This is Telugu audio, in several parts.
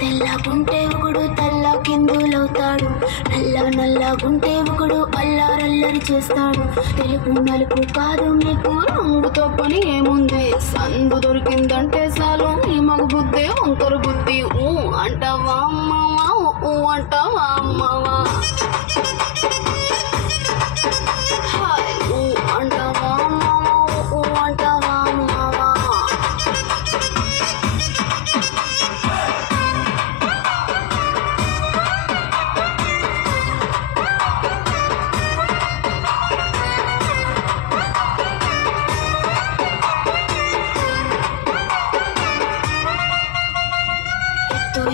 తెల్లగుంటే ఒకడు తెల్ల కిందులవుతాడు, నల్లగుంటే ఒకడు అల్లారల్లరి చేస్తాడు. తెలుపు నలుపు కాదు మీకు రంగుతో పని ఏముంది, సందు దొరికిందంటే చాలు ఈ మగ బుద్ధి వంకర బుద్ధి. అంటావా అమ్మవా, అంటావా అమ్మవా, అంటావా అమ్మవా, అంటావా అమ్మవా.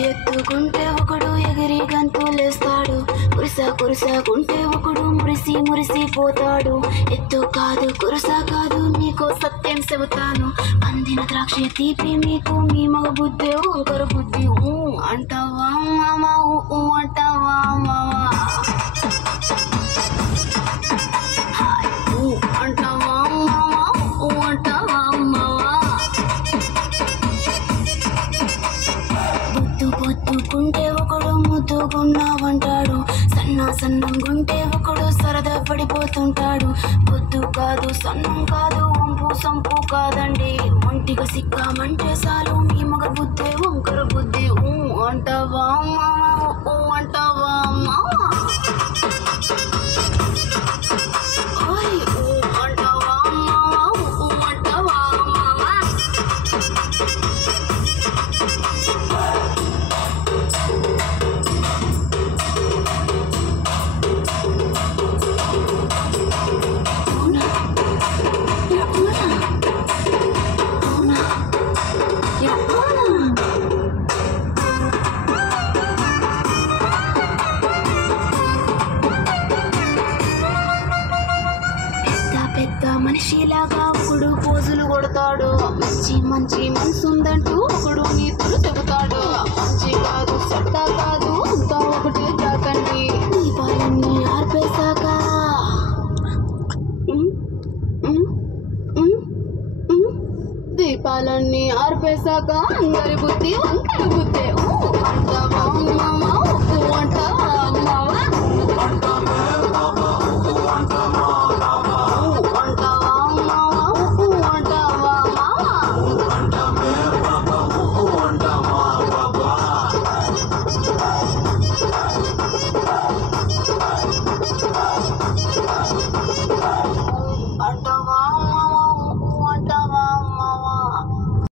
ఎత్తుకుంటే ఒకడు ఎగిరి గంతులేస్తాడు, కురుసాకుంటే ఒకడు మురిసిపోతాడు. ఎత్తు కాదు కురుసా కాదు నీకో సత్యం చెబుతాను, అందిన ద్రాక్ష తీపి మీకు మీ మగ బుద్ధి వంకర బుద్ధి. అంటావా మామా, అంటావా మామా, అంటావా మామా, అంటావా మామా. పొద్దుకుంటే ఒకడు ముద్దుకున్నావంటాడు, సన్నంగుంటే ఒకడు సరదా పడిపోతుంటాడు. పొద్దు కాదు సన్నం కాదు వంపు సంపు కాదండి, ఒంటిగా సిక్కామంటే చాలు మీ మగ బుద్ధి వంకర బుద్ధి. అంటావా మామా, అంటావా మామా, అంటావా మామా, అంటావా మామా. మనిషిలాగా ఒకడు పోజులు కొడతాడు, మంచి మనసుందంటూ ఒకడు నీతులు చెబుతాడు. మంచి కాదు చెత్త కాదు అంతా ఒకటే జాకండి, దీపాలన్నీ ఆర్పేశాక అందరి బుద్ధి వంకర బుద్ధి. అంటావా మామా, అంటావా మామా.